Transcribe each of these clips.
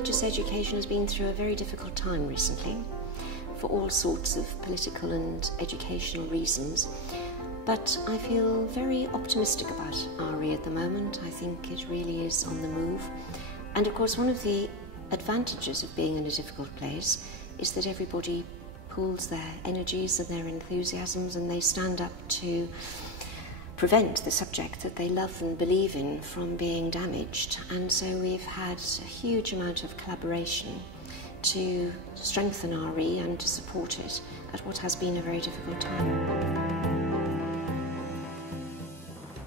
religious education has been through a very difficult time recently for all sorts of political and educational reasons. But I feel very optimistic about RE at the moment. I think it really is on the move. And of course, one of the advantages of being in a difficult place is that everybody pools their energies and their enthusiasms, and they stand up to prevent the subject that they love and believe in from being damaged. And so we've had a huge amount of collaboration to strengthen RE and to support it at what has been a very difficult time.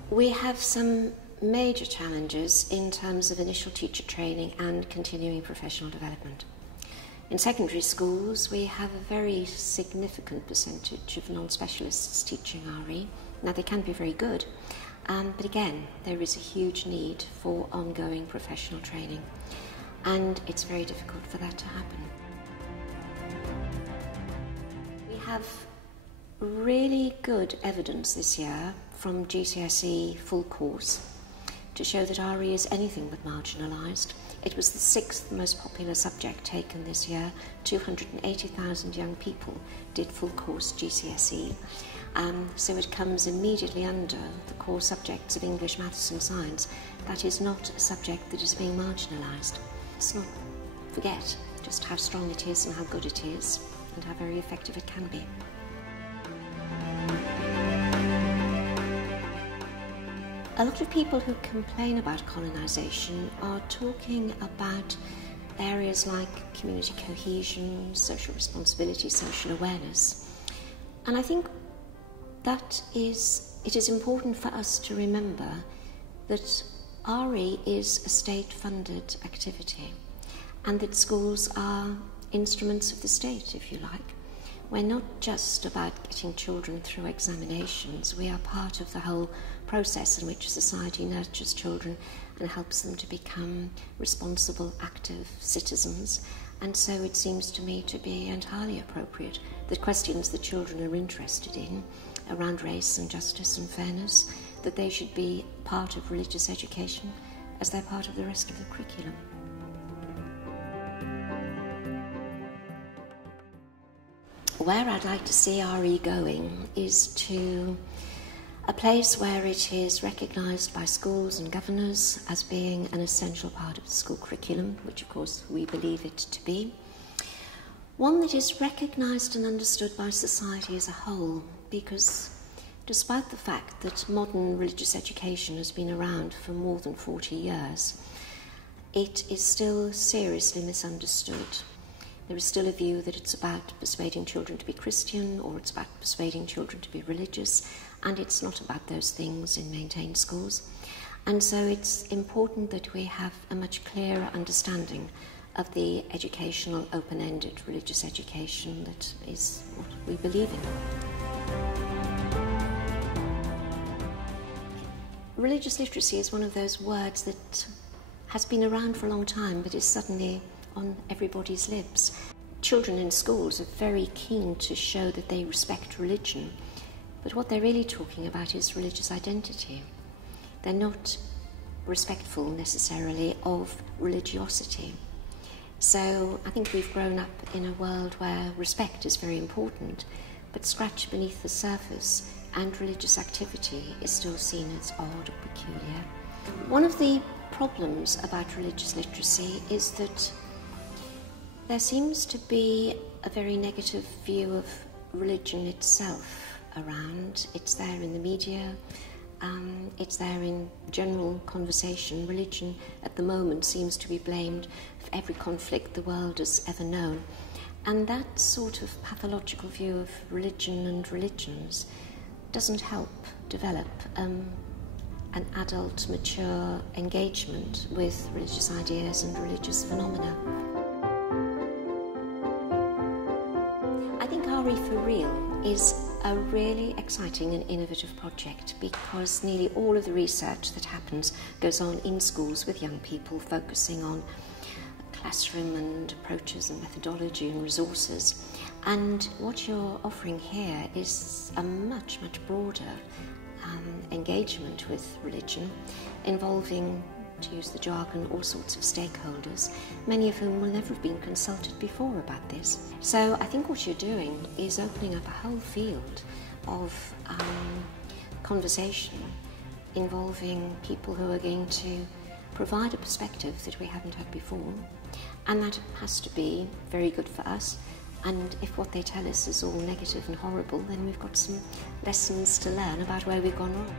We have some major challenges in terms of initial teacher training and continuing professional development. In secondary schools, we have a very significant percentage of non-specialists teaching RE. Now, they can be very good, but again, there is a huge need for ongoing professional training, and it's very difficult for that to happen. We have really good evidence this year from GCSE full course to show that RE is anything but marginalised. It was the 6th most popular subject taken this year. 280,000 young people did full course GCSE. So it comes immediately under the core subjects of English, Maths and Science. That is not a subject that is being marginalised. Let's not forget just how strong it is and how good it is and how very effective it can be. A lot of people who complain about colonisation are talking about areas like community cohesion, social responsibility, social awareness. And I think it is important for us to remember that RE is a state-funded activity and that schools are instruments of the state, if you like. We're not just about getting children through examinations. We are part of the whole process in which society nurtures children and helps them to become responsible, active citizens. And so it seems to me to be entirely appropriate that questions that children are interested in around race and justice and fairness, that they should be part of religious education as they're part of the rest of the curriculum. Where I'd like to see RE going is to a place where it is recognised by schools and governors as being an essential part of the school curriculum, which of course we believe it to be. One that is recognised and understood by society as a whole, because despite the fact that modern religious education has been around for more than 40 years, it is still seriously misunderstood. There is still a view that it's about persuading children to be Christian, or it's about persuading children to be religious, and it's not about those things in maintained schools. And so it's important that we have a much clearer understanding of the educational, open-ended religious education that is what we believe in. Religious literacy is one of those words that has been around for a long time, but is suddenly on everybody's lips. Children in schools are very keen to show that they respect religion, but what they're really talking about is religious identity. They're not respectful necessarily of religiosity. So I think we've grown up in a world where respect is very important, but scratch beneath the surface and religious activity is still seen as odd or peculiar. One of the problems about religious literacy is that there seems to be a very negative view of religion itself around. It's there in the media, it's there in general conversation. Religion at the moment seems to be blamed for every conflict the world has ever known. And that sort of pathological view of religion and religions doesn't help develop an adult, mature engagement with religious ideas and religious phenomena. I think RE for Real is a really exciting and innovative project because nearly all of the research that happens goes on in schools with young people, focusing on classroom and approaches and methodology and resources. And what you're offering here is a much, much broader engagement with religion, involving to use the jargon, all sorts of stakeholders, many of whom will never have been consulted before about this. So I think what you're doing is opening up a whole field of conversation involving people who are going to provide a perspective that we haven't had before, and that has to be very good for us. And if what they tell us is all negative and horrible, then we've got some lessons to learn about where we've gone wrong.